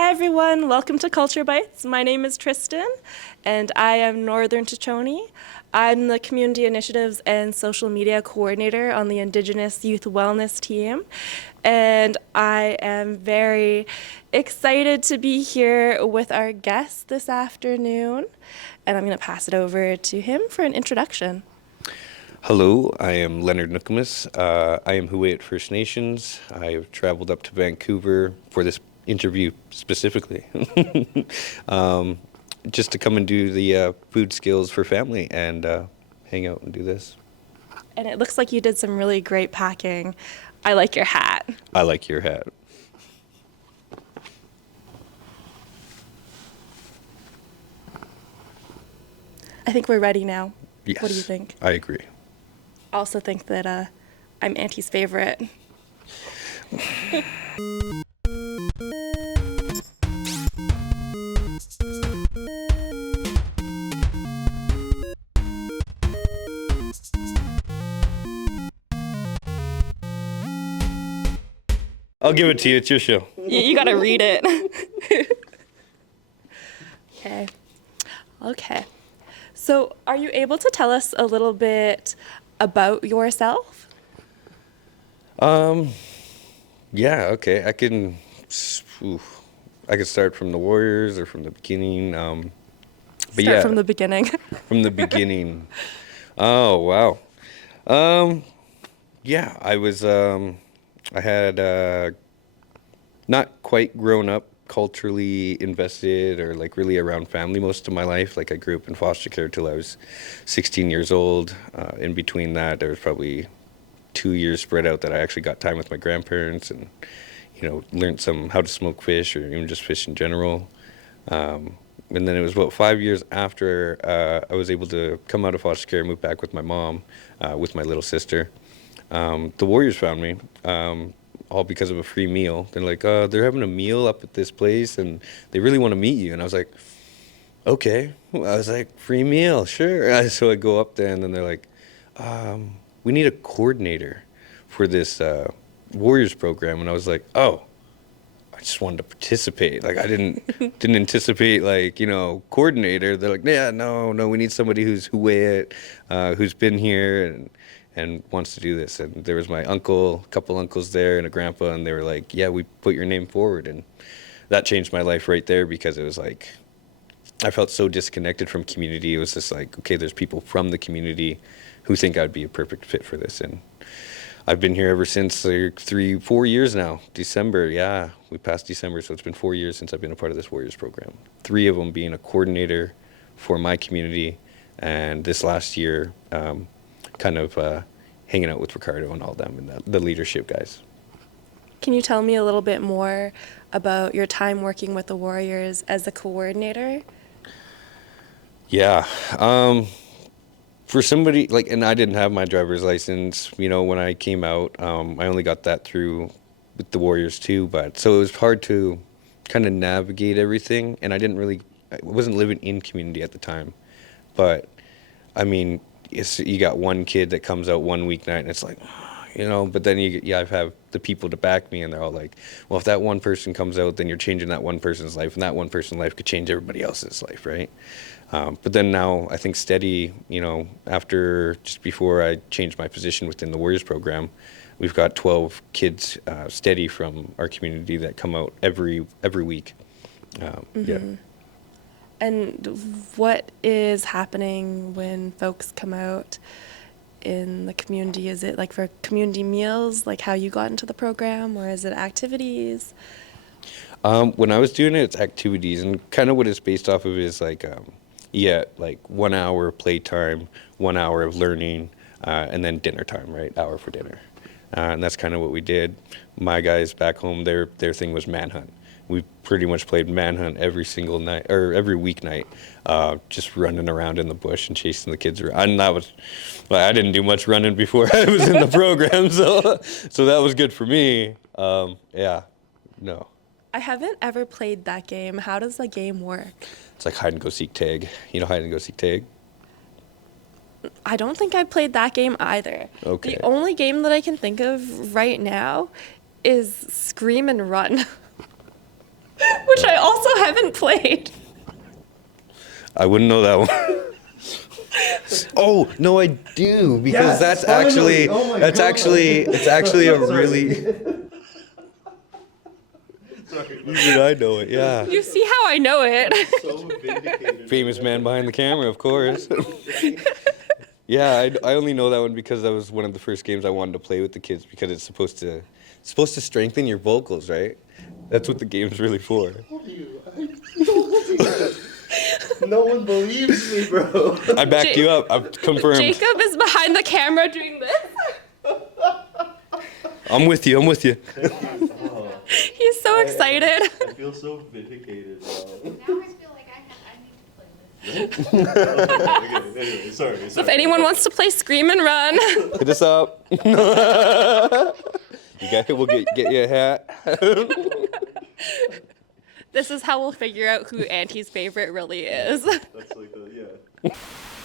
Hi everyone, welcome to Culture Bites. My name is Tristan and I am Northern Tachoni. I'm the Community Initiatives and Social Media Coordinator on the Indigenous Youth Wellness team. And I am very excited to be here with our guest this afternoon. And I'm going to pass it over to him for an introduction. Hello, I am Leonard Nookemis. I am Huu-ay-aht First Nations. I have traveled up to Vancouver for this interview specifically, just to come and do the food skills for family and hang out and do this. And it looks like you did some really great packing. I like your hat. I like your hat. I think we're ready now. Yes. What do you think? I agree. I also think that I'm Auntie's favorite. I'll give it to you. It's your show. You gotta read it. Okay. So, are you able to tell us a little bit about yourself? Yeah. Okay. I can start from the Warriors or from the beginning. Start from the beginning. From the beginning. Oh wow. Yeah. I had not quite grown up culturally invested or like really around family most of my life. Like I grew up in foster care till I was 16 years old. In between that, there was probably 2 years spread out that I actually got time with my grandparents and, learned how to smoke fish or even just fish in general. And then it was about 5 years after I was able to come out of foster care and move back with my mom, with my little sister. The Warriors found me, all because of a free meal. They're like, they're having a meal up at this place and they really want to meet you. And I was like, okay. I was like, free meal, sure. So I go up there and then they're like, we need a coordinator for this Warriors program. And I was like, oh, I just wanted to participate. Like I didn't anticipate coordinator. They're like, yeah, no, we need somebody who's Huu-ay-aht, who's been here and wants to do this. And there was my uncle, a couple uncles there, and a grandpa, and they were like, yeah, we put your name forward. And that changed my life right there because it was like, I felt so disconnected from community. It was just like, okay, there's people from the community who think I'd be a perfect fit for this. And I've been here ever since, 4 years now. December, yeah, we passed December, so it's been 4 years since I've been a part of this Warriors program. 3 of them being a coordinator for my community, and this last year, hanging out with Ricardo and all them and the leadership guys. Can you tell me a little bit more about your time working with the Warriors as a coordinator? Yeah. For somebody, and I didn't have my driver's license, when I came out. I only got that through with the Warriors too, so it was hard to kind of navigate everything, and I wasn't living in community at the time. But, I mean, you got one kid that comes out one weeknight and it's like, but then I have the people to back me and they're all like, well, if that one person comes out, then you're changing that one person's life and that one person's life could change everybody else's life, right? But then now I think steady, just before I changed my position within the Warriors program, we've got 12 kids steady from our community that come out every week. Yeah. And what is happening when folks come out in the community? Is it like for community meals, like how you got into the program, or is it activities? When I was doing it, it's activities, and kind of what it's based off of is like 1 hour playtime, 1 hour of learning, and then dinner time, right? Hour for dinner. And that's kind of what we did. My guys back home, their thing was manhunt. We pretty much played manhunt every single night, or every weeknight, just running around in the bush and chasing the kids around. And I didn't do much running before I was in the program, so that was good for me. Yeah, no. I haven't ever played that game. How does the game work? It's like hide and go seek tag. You know hide and go seek tag? I don't think I played that game either. Okay. The only game that I can think of right now is Scream and Run. Which I haven't played. I wouldn't know that one. Oh, no, I do, because Yes, that's finally. actually, Oh my it's God. actually a Sorry. really, Sorry. even I know it, yeah. You see how I know it. So vindicated. Famous man behind the camera, of course. Yeah, I only know that one because that was one of the first games I wanted to play with the kids, because it's supposed to strengthen your vocals, right? That's what the game's really for. No one believes me, bro. I backed you up. I've confirmed. Jacob is behind the camera doing this. I'm with you. Oh, He's so excited. I feel so vindicated, bro. Now I feel like I need to play this. Okay, anyway, sorry. So if anyone wants to play Scream and Run, Hit us up. You got it. We'll get you a hat. this is how we'll figure out who Auntie's favorite really is. That's like yeah.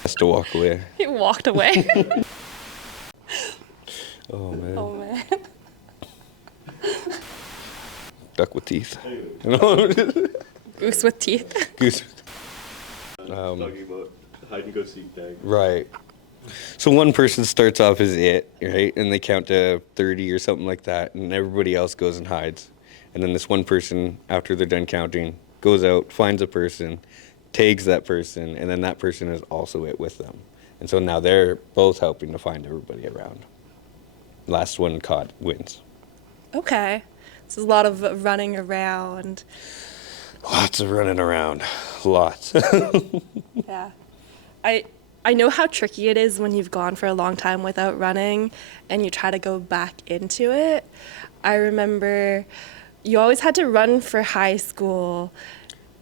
Has to walk away. He walked away. Oh man. Oh man. Duck with teeth. Anyway, Goose with teeth. Goose. talking about hide and go seek tag. Right. So one person starts off as it, right? And they count to 30 or something like that, and everybody else goes and hides. And then this one person, after they're done counting, goes out, finds a person, tags that person, and then that person is also it with them. And so now they're both helping to find everybody around. Last one caught wins. Okay. So there's a lot of running around. Lots of running around. Lots. Yeah. I know how tricky it is when you've gone for a long time without running and you try to go back into it. I remember you always had to run for high school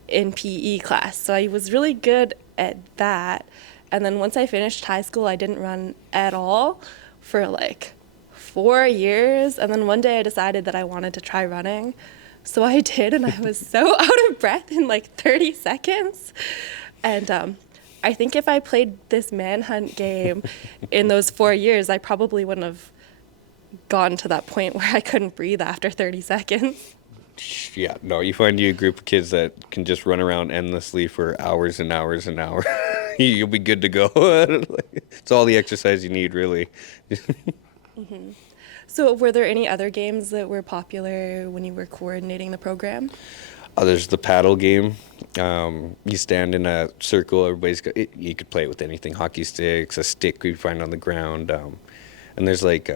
in PE class. So I was really good at that. And then once I finished high school, I didn't run at all for like 4 years. And then one day I decided that I wanted to try running. So I did, and I was so out of breath in like 30 seconds. And I think if I played this manhunt game in those 4 years, I probably wouldn't have gotten to that point where I couldn't breathe after 30 seconds. Yeah, no, you find you a group of kids that can just run around endlessly for hours and hours and hours. You'll be good to go. It's all the exercise you need, really. Mm-hmm. So were there any other games that were popular when you were coordinating the program? There's the paddle game. You stand in a circle. You could play it with anything: hockey sticks, a stick we find on the ground, and there's like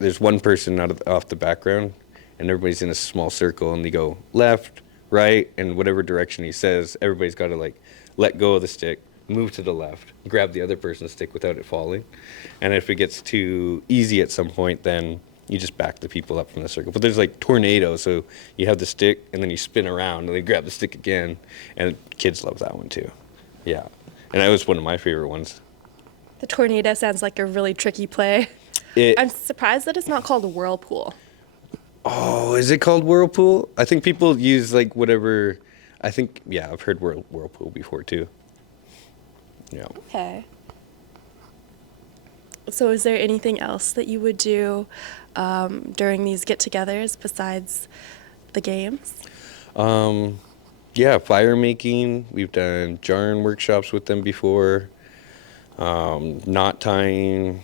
there's one person off the background, and everybody's in a small circle, and they go left, right, and whatever direction he says. Everybody's got to like let go of the stick, move to the left, grab the other person's stick without it falling, and if it gets too easy at some point, then you just back the people up from the circle. But there's like tornadoes, so you have the stick, and then you spin around, and they grab the stick again, and kids love that one too. Yeah, and that was one of my favorite ones. The tornado sounds like a really tricky play. I'm surprised that it's not called a whirlpool. Oh, is it called whirlpool? I think people use like whatever. I think, yeah, I've heard whirlpool before too. Yeah. Okay. So is there anything else that you would do during these get-togethers besides the games? Yeah, fire making. We've done jarn workshops with them before. Knot tying.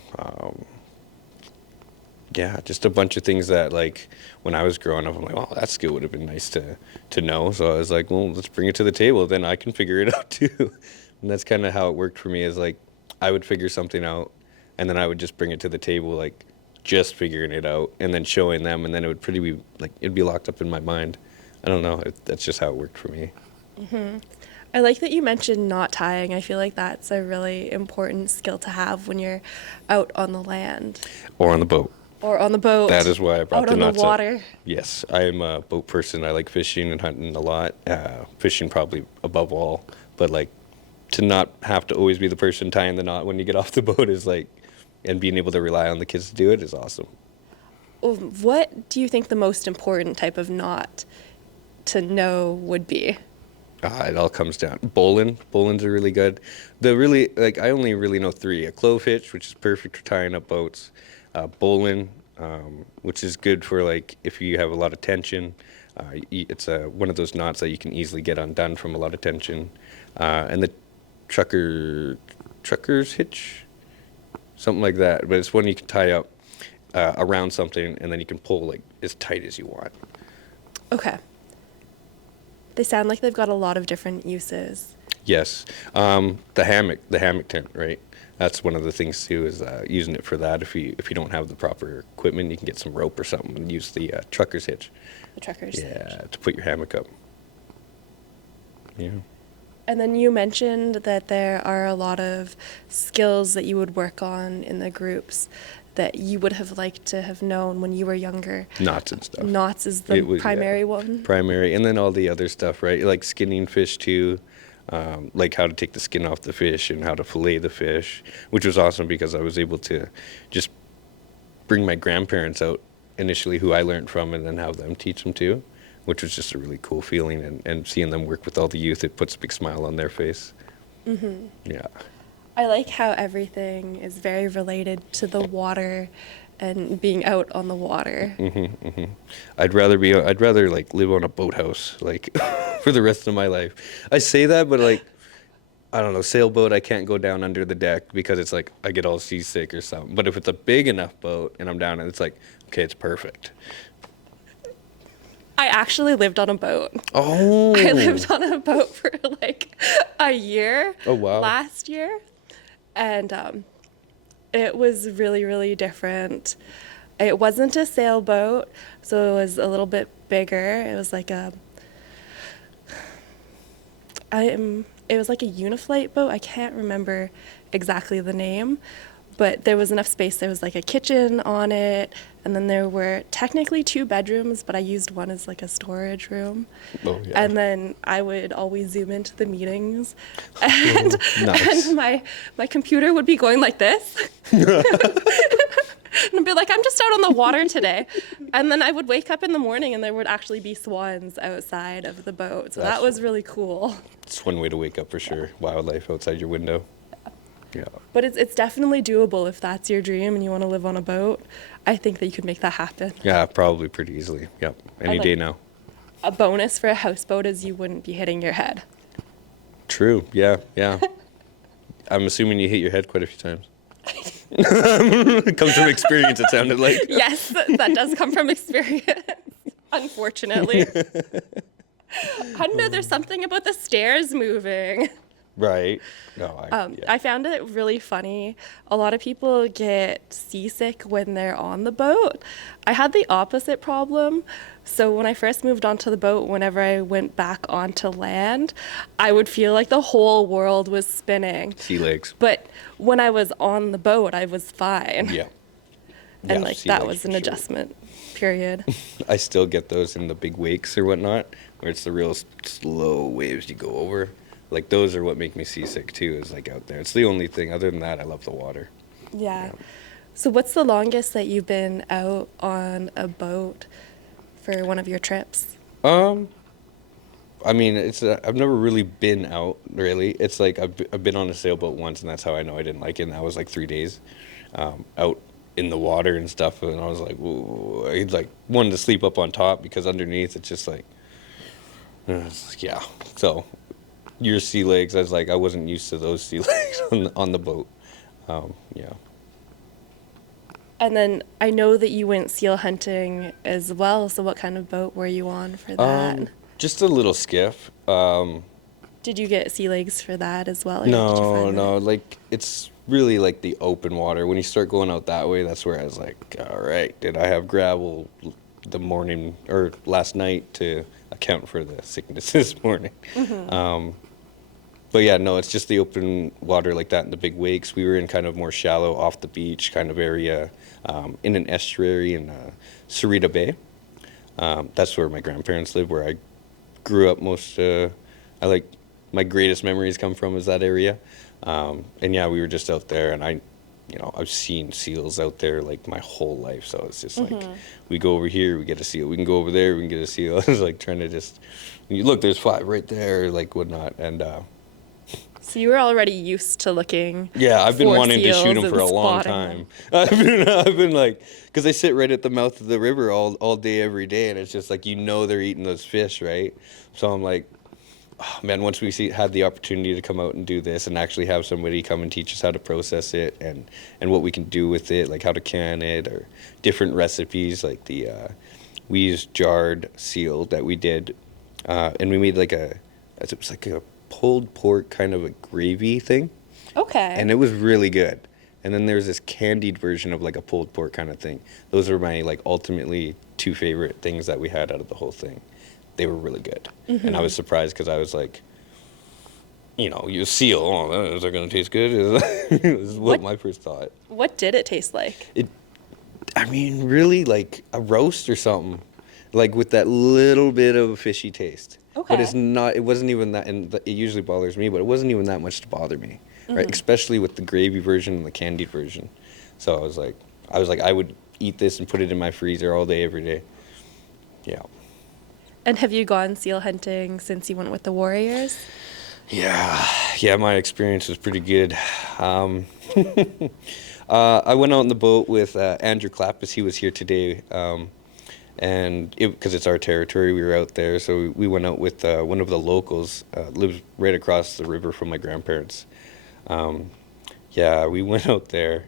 Yeah, just a bunch of things that, like, when I was growing up, I'm like, oh, that skill would have been nice to know. So I was like, well, let's bring it to the table. Then I can figure it out too. And that's kind of how it worked for me, is like I would figure something out, and then I would just bring it to the table, like just figuring it out, and then showing them, and then it would it'd be locked up in my mind. I don't know. That's just how it worked for me. Mm-hmm. I like that you mentioned knot tying. I feel like that's a really important skill to have when you're out on the land. Or on the boat. Or on the boat. That is why I brought out the on knots the water. up. Yes, I am a boat person. I like fishing and hunting a lot. Fishing probably above all. But like, to not have to always be the person tying the knot when you get off the boat is like, and being able to rely on the kids to do it is awesome. What do you think the most important type of knot to know would be? It all comes down. Bowlines are really good. I only really know 3. A clove hitch, which is perfect for tying up boats. Bowline, which is good for like if you have a lot of tension. It's one of those knots that you can easily get undone from a lot of tension. And the trucker's hitch, something like that. But it's one you can tie up around something, and then you can pull like as tight as you want. Okay. They sound like they've got a lot of different uses. Yes. The hammock tent, right? That's one of the things too, is using it for that. If you don't have the proper equipment, you can get some rope or something and use the trucker's hitch. The trucker's hitch. Yeah, to put your hammock up. Yeah. And then you mentioned that there are a lot of skills that you would work on in the groups that you would have liked to have known when you were younger. Knots and stuff. Knots is the primary one. Primary, and then all the other stuff, right? Like skinning fish too, like how to take the skin off the fish and how to fillet the fish, which was awesome because I was able to just bring my grandparents out initially, who I learned from, and then have them teach them too, which was just a really cool feeling. And seeing them work with all the youth, it puts a big smile on their face. Mm-hmm. Yeah. I like how everything is very related to the water and being out on the water. Mm-hmm, mm-hmm. I'd rather like live on a boathouse like for the rest of my life. I say that, but like, I don't know, sailboat, I can't go down under the deck because it's like I get all seasick or something. But if it's a big enough boat and I'm down and it's like, okay, it's perfect. I actually lived on a boat. Oh. I lived on a boat for like a year. Oh, wow. Last year. And it was really, really different. It wasn't a sailboat, so it was a little bit bigger. It was like it was like a Uniflight boat. I can't remember exactly the name, but there was enough space. There was like a kitchen on it, and then there were technically 2 bedrooms, but I used one as like a storage room. Oh, yeah. And then I would always zoom into the meetings, and, nice. and my computer would be going like this. And I'd be like, I'm just out on the water today. And then I would wake up in the morning and there would actually be swans outside of the boat. So that was really cool. It's one way to wake up for sure. Wildlife outside your window. Yeah. But it's definitely doable if that's your dream and you want to live on a boat. I think that you could make that happen. Yeah, probably pretty easily. Yep. Any day now. A bonus for a houseboat is you wouldn't be hitting your head. True. Yeah, yeah. I'm assuming you hit your head quite a few times. It comes from experience, it sounded like. Yes, that does come from experience, unfortunately. I don't know, there's something about the stairs moving. Right. No, I found it really funny. A lot of people get seasick when they're on the boat. I had the opposite problem. So when I first moved onto the boat, whenever I went back onto land, I would feel like the whole world was spinning. Sea legs. But when I was on the boat, I was fine. Yeah. And Yeah, like sea that legs was for an sure. adjustment period. I still get those in the big wakes or whatnot, where it's the real slow waves you go over. Like those are what make me seasick too, is like out there. It's the only thing. Other than that, I love the water. Yeah. So what's the longest that you've been out on a boat for one of your trips? I mean, I've never really been out, really. It's like I've been on a sailboat once, and that's how I know I didn't like it, and that was like 3 days out in the water and stuff, and I was like, whoa. I like wanted to sleep up on top because underneath it's just like, yeah. So your sea legs, I was like, I wasn't used to those sea legs on the boat. Yeah. And then I know that you went seal hunting as well, so what kind of boat were you on for that? Just a little skiff. Did you get sea legs for that as well? Or did you No, find no, that? like it's really like the open water. When you start going out that way, that's where I was like, all right, did I have gravel the morning or last night to account for the sickness this morning? Mm-hmm. But yeah, no, it's just the open water like that in the big wakes. We were in kind of more shallow, off the beach kind of area, in an estuary in Sarita Bay. That's where my grandparents live, where I grew up my greatest memories come from is that area. And yeah, we were just out there, and I've seen seals out there like my whole life. So it's just like, we go over here, we get a seal. We can go over there, we can get a seal. I was like trying to just, look, there's 5 right there, like whatnot. And So you were already used to looking. Yeah, I've been for wanting to shoot seals them for and a long spotting time. them. I've been like, because they sit right at the mouth of the river all day, every day, and it's just like, they're eating those fish, right? So I'm like, oh, man, once we had the opportunity to come out and do this and actually have somebody come and teach us how to process it and what we can do with it, like how to can it or different recipes, like we used jarred seal that we did, and we made it was like a pulled pork kind of a gravy thing. Okay. And it was really good. And then there's this candied version of like a pulled pork kind of thing. Those are my like ultimately two favorite things that we had out of the whole thing. They were really good. Mm-hmm. And I was surprised because I was like, you seal, is that going to taste good? Is what my first thought. What did it taste like? Really like a roast or something. Like with that little bit of a fishy taste. Okay. But it wasn't even that, and it usually bothers me, but it wasn't even that much to bother me. Right, especially with the gravy version and the candied version. So I was like, I would eat this and put it in my freezer all day, every day. Yeah. And have you gone seal hunting since you went with the Warriors? Yeah, my experience was pretty good. I went out on the boat with Andrew Clappus. He was here today, and because it's our territory, we were out there. So we went out with one of the locals, lives right across the river from my grandparents. We went out there.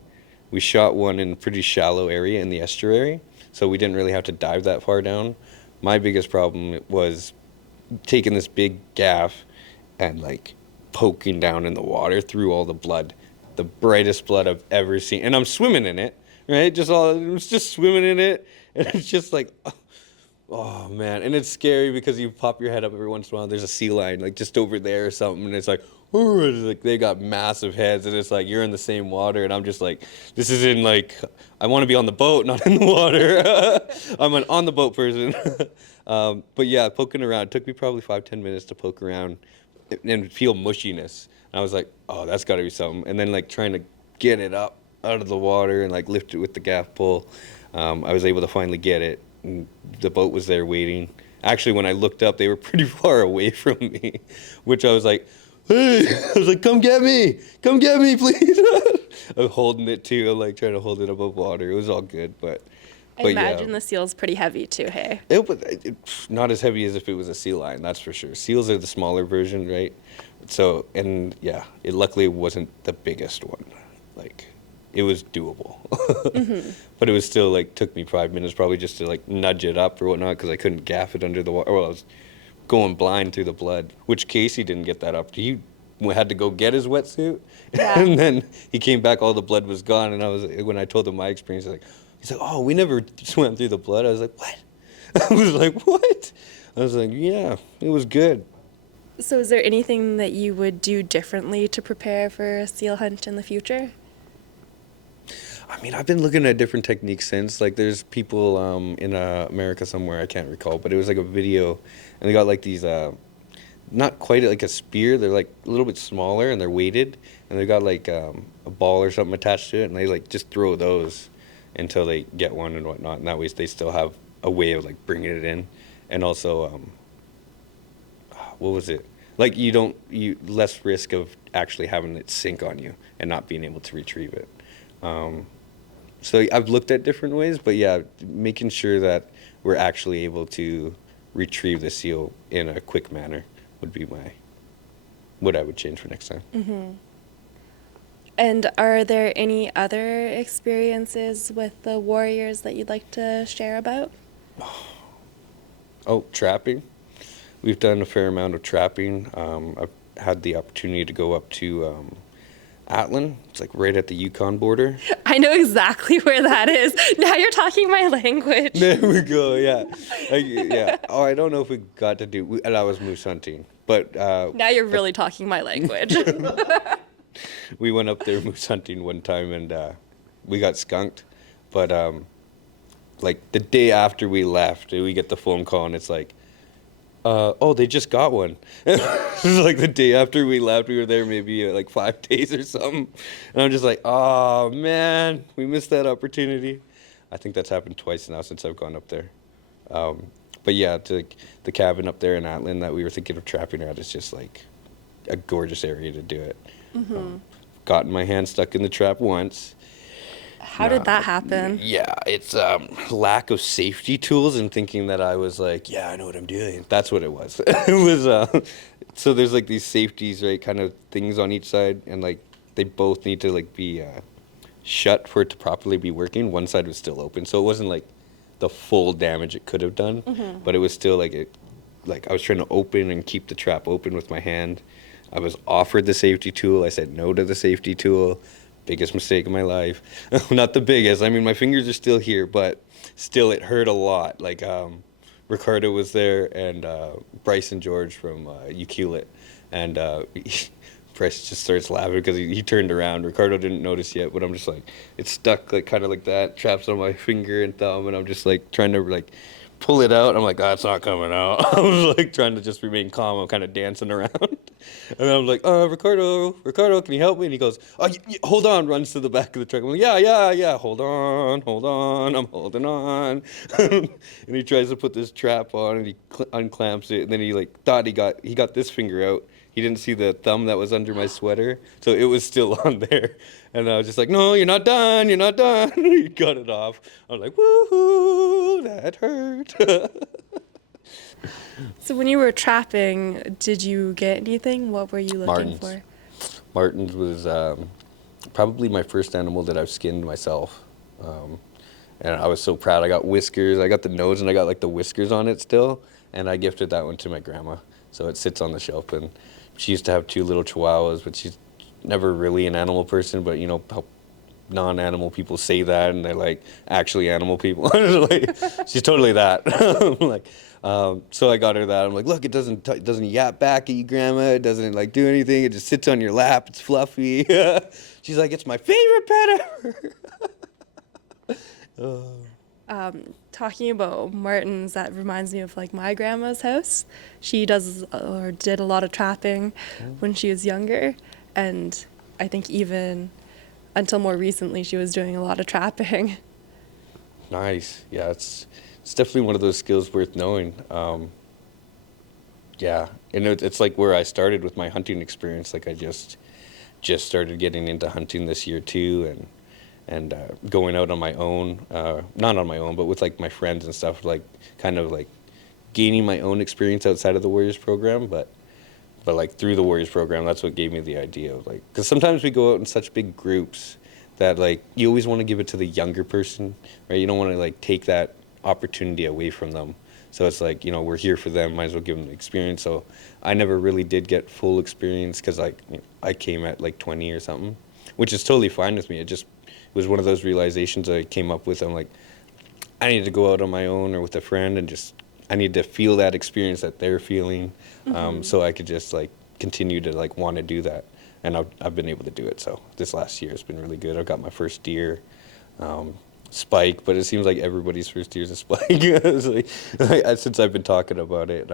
We shot one in a pretty shallow area in the estuary, so we didn't really have to dive that far down. My biggest problem was taking this big gaff and like poking down in the water through all the blood, the brightest blood I've ever seen. And I'm swimming in it, right? It was just swimming in it, and it's just like, oh man. And it's scary because you pop your head up every once in a while. There's a sea lion like just over there or something, and it's like, they got massive heads, and it's like you're in the same water, and I'm just like, this isn't like, I want to be on the boat, not in the water. I'm an on the boat person. But yeah, poking around, it took me probably 5-10 minutes to poke around and feel mushiness. And I was like, oh, that's got to be something. And then like trying to get it up out of the water and like lift it with the gaff pole. I was able to finally get it. And the boat was there waiting. Actually, when I looked up, they were pretty far away from me, which I was like, hey, I was like, come get me, please. I was holding it too, like trying to hold it above water. It was all good, but I imagine the seal's pretty heavy too, hey? It's not as heavy as if it was a sea lion, that's for sure. Seals are the smaller version, right? So, and yeah, luckily it wasn't the biggest one. Like, it was doable. But it was still like, took me 5 minutes probably just to like nudge it up or whatnot because I couldn't gaff it under the water. Well, I was going blind through the blood, which Casey didn't get that up. He had to go get his wetsuit, and then he came back, all the blood was gone, and when I told him my experience, he's like, oh, we never swam through the blood. I was like, what? I was like, what? I was like, yeah, it was good. So is there anything that you would do differently to prepare for a seal hunt in the future? I mean, I've been looking at different techniques since. Like, there's people in America somewhere, I can't recall, but it was like a video, and they got like these, not quite like a spear, they're like a little bit smaller, and they're weighted, and they got like a ball or something attached to it, and they like just throw those until they get one and whatnot, and that way they still have a way of like bringing it in. And also, what was it? Like, you less risk of actually having it sink on you and not being able to retrieve it. So I've looked at different ways, but yeah, making sure that we're actually able to retrieve the seal in a quick manner would be what I would change for next time. Mm-hmm. And are there any other experiences with the Warriors that you'd like to share about? Oh, trapping. We've done a fair amount of trapping. I've had the opportunity to go up to Atlin. It's like right at the Yukon border. I know exactly where that is. Now you're talking my language. There we go, yeah. Yeah. Oh, I don't know if we got to do, and I was moose hunting, but... now you're really talking my language. We went up there moose hunting one time, and we got skunked, but like the day after we left, we get the phone call, and it's like, oh, they just got one. It was like the day after we left. We were there maybe like 5 days or something. And I'm just like, oh, man, we missed that opportunity. I think that's happened twice now since I've gone up there. But yeah, to the cabin up there in Atlin that we were thinking of trapping at, it's just like, a gorgeous area to do it. Gotten my hand stuck in the trap once. How did that happen? Yeah, it's lack of safety tools and thinking that I was like, yeah, I know what I'm doing. That's what it was. It was so there's like these safeties, right, kind of things on each side, and like they both need to like be shut for it to properly be working. One side was still open, so it wasn't like the full damage it could have done, but it was still like I was trying to open and keep the trap open with my hand. I was offered the safety tool. I said no to the safety tool. Biggest mistake of my life. Not the biggest. I mean, my fingers are still here, but still it hurt a lot. Like Ricardo was there and Bryce and George from Ucluelet. And Bryce just starts laughing because he turned around. Ricardo didn't notice yet, but I'm just like, it's stuck like kind of like that, traps on my finger and thumb, and I'm just like trying to like pull it out. I'm like, oh, it's not coming out. I was like trying to just remain calm. I'm kind of dancing around. And then I'm like, Ricardo, can you help me? And he goes, oh, hold on, runs to the back of the truck. I'm like, yeah, hold on, I'm holding on. And he tries to put this trap on and he unclamps it. And then he like thought he got this finger out. He didn't see the thumb that was under my sweater. So it was still on there. And I was just like, no, you're not done. He got it off. I was like, woohoo, that hurt. So when you were trapping, did you get anything? What were you looking for? Martins was probably my first animal that I've skinned myself. And I was so proud. I got whiskers. I got the nose and I got like the whiskers on it still. And I gifted that one to my grandma. So it sits on the shelf. And she used to have 2 little chihuahuas, but she's never really an animal person. But you know how non-animal people say that, and they're like actually animal people. Like, she's totally that. I'm like, so I got her that. I'm like, look, it doesn't yap back at you, Grandma. It doesn't like do anything. It just sits on your lap. It's fluffy. She's like, it's my favorite pet ever. Talking about martins, that reminds me of like my grandma's house. She did a lot of trapping when she was younger, and I think even until more recently she was doing a lot of trapping. Nice. Yeah, it's definitely one of those skills worth knowing. Yeah, and it's like where I started with my hunting experience. Like I just started getting into hunting this year too, and going out on my own, not on my own, but with like my friends and stuff, like kind of like gaining my own experience outside of the Warriors program, but like through the Warriors program, that's what gave me the idea of like, because sometimes we go out in such big groups that like you always want to give it to the younger person, right? You don't want to like take that opportunity away from them. So it's like, you know, we're here for them, might as well give them the experience. So I never really did get full experience because like I came at like 20 or something, which is totally fine with me. It was one of those realizations I came up with. I'm like, I need to go out on my own or with a friend and just, I need to feel that experience that they're feeling, so I could just like continue to like want to do that. And I've been able to do it. So this last year has been really good. I've got my first deer, spike, but it seems like everybody's first deer is a spike. It's like, since I've been talking about it,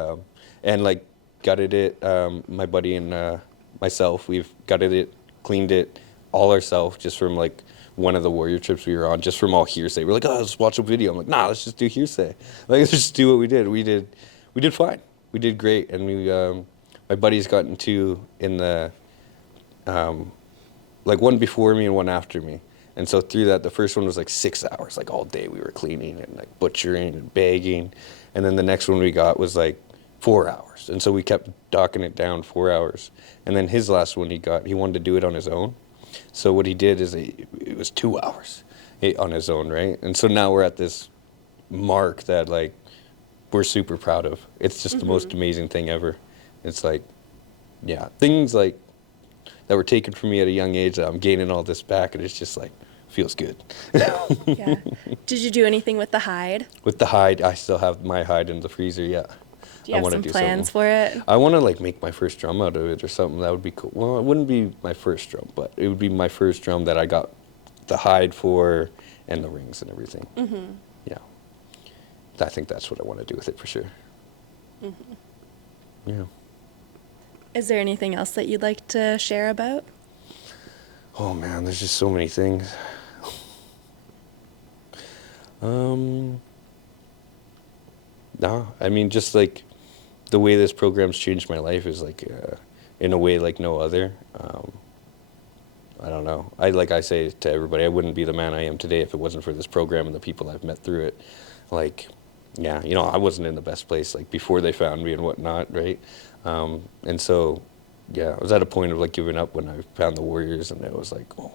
and like gutted it, my buddy and myself, we've gutted it, cleaned it all ourselves just from like one of the warrior trips we were on, just from all hearsay. We're like, oh, let's watch a video. I'm like, nah, let's just do hearsay. Like, let's just do what we did. We did fine. We did great. And my buddies got into in the, like one before me and one after me. And so through that, the first one was like 6 hours, like all day we were cleaning and like butchering and bagging. And then the next one we got was like 4 hours. And so we kept docking it down 4 hours. And then his last one he wanted to do it on his own. So what he did is it was 2 hours on his own, right? And so now we're at this mark that like we're super proud of. It's just the most amazing thing ever. It's like, yeah, things like that were taken from me at a young age that I'm gaining all this back, and it's just like feels good. Yeah. Did you do anything with the hide? With the hide, I still have my hide in the freezer. Yeah. Do you have some plans for it? I want to like make my first drum out of it or something. That would be cool. Well, it wouldn't be my first drum, but it would be my first drum that I got the hide for and the rings and everything. Yeah. I think that's what I want to do with it for sure. Yeah. Is there anything else that you'd like to share about? Oh man, there's just so many things. No, I mean, just like the way this program's changed my life is like in a way like no other. I don't know. I say to everybody, I wouldn't be the man I am today if it wasn't for this program and the people I've met through it. Like, yeah, I wasn't in the best place like before they found me and whatnot, right? And so, yeah, I was at a point of like giving up when I found the Warriors, and it was like, oh,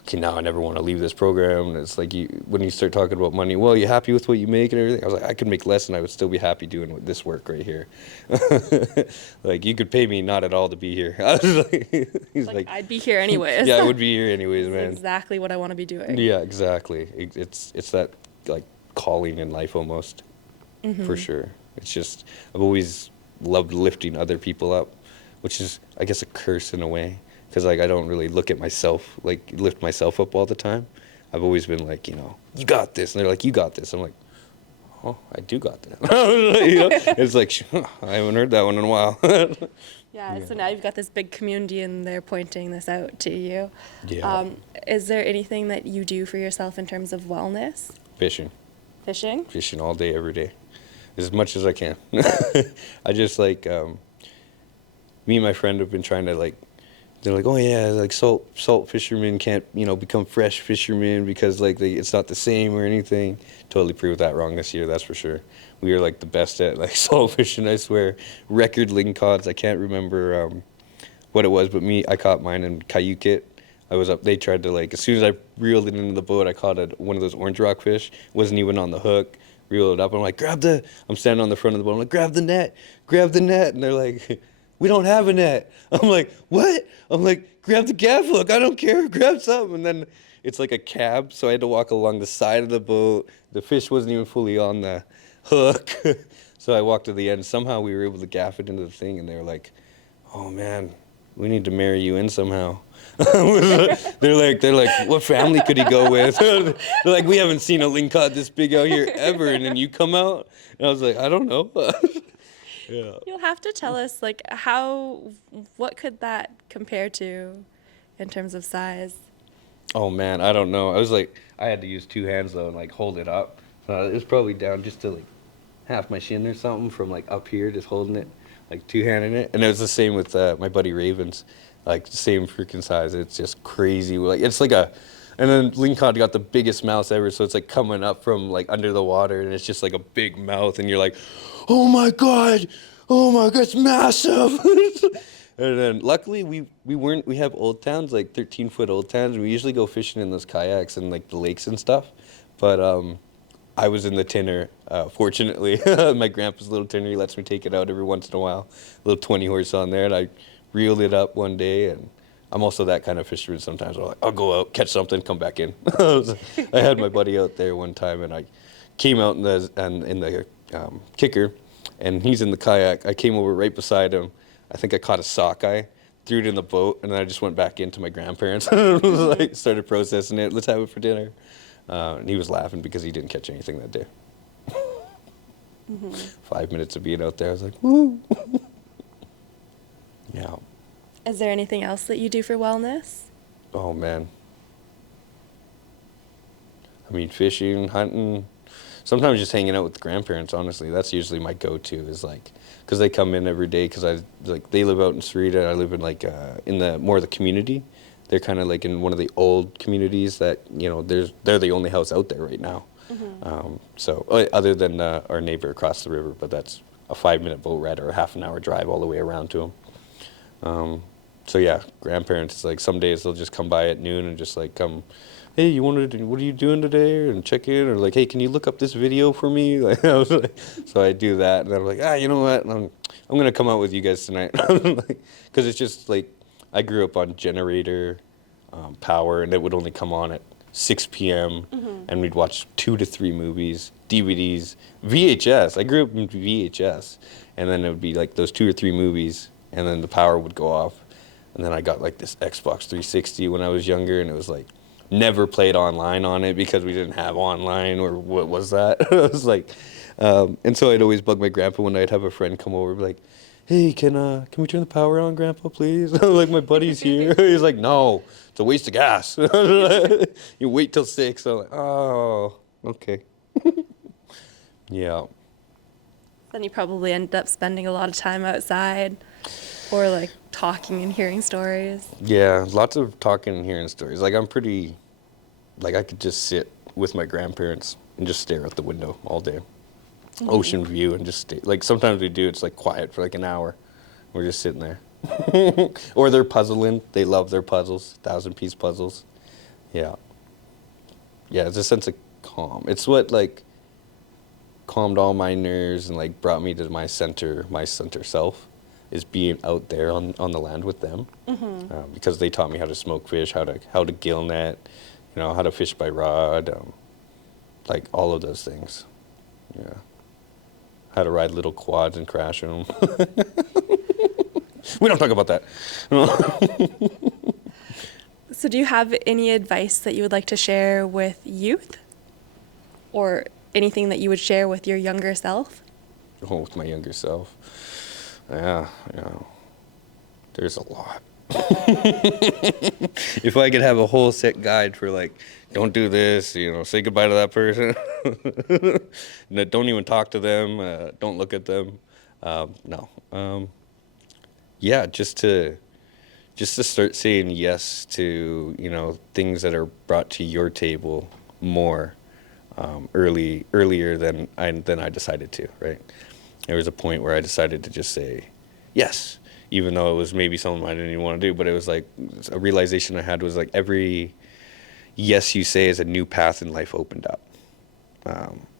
okay, now I never want to leave this program. And it's like when you start talking about money, well, you happy with what you make and everything? I was like, I could make less and I would still be happy doing this work right here. Like, you could pay me not at all to be here. I was like, he's like, I'd be here anyways. yeah, I would be here anyways, man. Exactly what I want to be doing. Yeah, exactly. It's that like calling in life almost, for sure. It's just, I've always loved lifting other people up, which is, I guess, a curse in a way. Because, like, I don't really look at myself, like, lift myself up all the time. I've always been like, you got this. And they're like, you got this. I'm like, oh, I do got that. It's like, I haven't heard that one in a while. Yeah, so now you've got this big community and they're pointing this out to you. Yeah. Is there anything that you do for yourself in terms of wellness? Fishing. Fishing? Fishing all day, every day. As much as I can. I just, like, me and my friend have been trying to, like, they're like, oh yeah, like salt fishermen can't, become fresh fishermen because like it's not the same or anything. Totally proved that wrong this year, that's for sure. We are like the best at like salt fishing, I swear. Record lingcods, I can't remember what it was, but I caught mine in Cayuquit. I was up, they tried to like, as soon as I reeled it into the boat, I caught one of those orange rock fish. Wasn't even on the hook. Reeled it up, I'm like, I'm standing on the front of the boat, I'm like, grab the net. And they're like, we don't have a net. I'm like, what? I'm like, grab the gaff hook. I don't care. Grab something. And then it's like a cab, so I had to walk along the side of the boat. The fish wasn't even fully on the hook. So I walked to the end. Somehow we were able to gaff it into the thing, and they were like, oh, man, we need to marry you in somehow. They're like, what family could he go with? They're like, we haven't seen a lingcod this big out here ever, and then you come out? And I was like, I don't know. Yeah. You'll have to tell us, like, what could that compare to in terms of size? Oh, man, I don't know. I had to use two hands, though, and, like, hold it up. It was probably down just to, like, half my shin or something from, like, up here, just holding it, like, two-handing it. And it was the same with my buddy Ravens, like, the same freaking size. It's just crazy. Like, it's like and then lingcod got the biggest mouth ever, so it's, like, coming up from, like, under the water, and it's just, like, a big mouth, and you're like, oh my god, it's massive. And then luckily we have old towns, like 13-foot old towns. We usually go fishing in those kayaks and like the lakes and stuff. But I was in the tinner, fortunately. My grandpa's little tinner, he lets me take it out every once in a while. A little 20 horse on there, and I reeled it up one day. And I'm also that kind of fisherman sometimes. I'll go out, catch something, come back in. I had my buddy out there one time, and I came out in the kicker, and he's in the kayak. I came over right beside him. I think I caught a sockeye, threw it in the boat, and then I just went back into my grandparents. Like, started processing it. Let's have it for dinner. And he was laughing because he didn't catch anything that day. 5 minutes of being out there, I was like, woo. Yeah. Is there anything else that you do for wellness? Oh, man. I mean, fishing, hunting. Sometimes just hanging out with the grandparents, honestly. That's usually my go-to, is like, because they come in every day, because they live out in Sarita, I live in like in the community. They're kind of like in one of the old communities that, they're the only house out there right now. So other than our neighbor across the river, but that's a 5-minute boat ride or a half an hour drive all the way around to them. So yeah, grandparents, it's like some days they'll just come by at noon and just like come, hey, what are you doing today? And check in, or like, hey, can you look up this video for me? Like, so I do that, and then I'm like, you know what? I'm gonna come out with you guys tonight, because it's just like, I grew up on generator power, and it would only come on at 6 p.m. And we'd watch 2 to 3 movies, DVDs, VHS. I grew up in VHS, and then it would be like those 2 or 3 movies, and then the power would go off, and then I got like this Xbox 360 when I was younger, and it was like, never played online on it because we didn't have online, or what was that? It was like, and so I'd always bug my grandpa when I'd have a friend come over, be like, hey, can we turn the power on, Grandpa, please? Like, my buddy's here. He's like, no, it's a waste of gas. You wait till 6. I'm like, oh, okay. Yeah. Then you probably end up spending a lot of time outside. Or like talking and hearing stories? Yeah, lots of talking and hearing stories. Like I'm pretty, like I could just sit with my grandparents and just stare out the window all day. Ocean view and just stay. Like sometimes we do, it's like quiet for like an hour. We're just sitting there. Or they're puzzling. They love their puzzles, 1,000-piece puzzles. Yeah. Yeah, it's a sense of calm. It's what like calmed all my nerves and like brought me to my center self, is being out there on the land with them. Because they taught me how to smoke fish, how to gill net, how to fish by rod, like all of those things. Yeah. How to ride little quads and crash them. We don't talk about that. So do you have any advice that you would like to share with youth? Or anything that you would share with your younger self? Oh, with my younger self. Yeah. There's a lot. If I could have a whole set guide for like, don't do this, say goodbye to that person. No, don't even talk to them. Don't look at them. No. Yeah, just to start saying yes to, things that are brought to your table more earlier than I decided to, right? There was a point where I decided to just say yes, even though it was maybe something I didn't even want to do, but it was like a realization I had was like every yes you say is a new path in life opened up.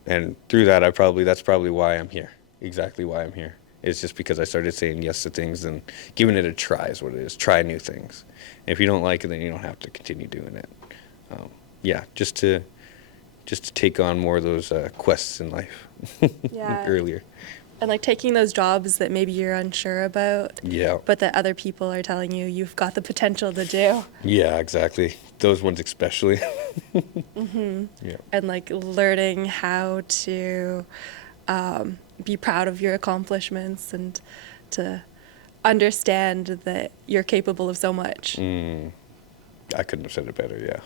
And through that, that's probably why I'm here, exactly why I'm here. It's just because I started saying yes to things and giving it a try is what it is. Try new things. And if you don't like it, then you don't have to continue doing it. Yeah, just to take on more of those quests in life. Yeah. Earlier. And like taking those jobs that maybe you're unsure about, Yeah. but that other people are telling you you've got the potential to do. Yeah, exactly. Those ones especially. Yeah. And like learning how to be proud of your accomplishments and to understand that you're capable of so much. I couldn't have said it better, yeah.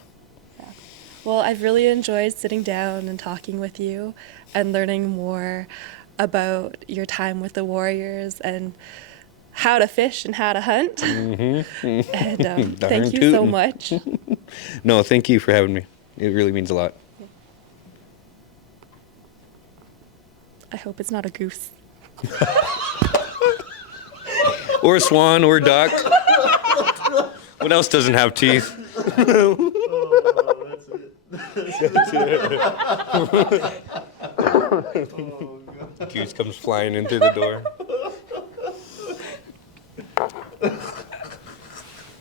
Well, I've really enjoyed sitting down and talking with you and learning more about your time with the Warriors and how to fish and how to hunt. And thank you so tootin'. much. No, thank you for having me. It really means a lot. I hope it's not a goose. Or a swan or a duck. What else doesn't have teeth? Goose comes flying in through the door.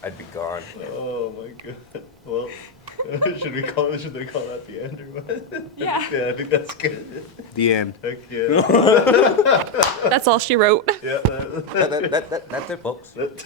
I'd be gone. Oh my god. Well, should they call that the end or what? Yeah. Yeah, I think that's good. The end. Heck yeah. That's all she wrote. Yeah. That's it, folks. That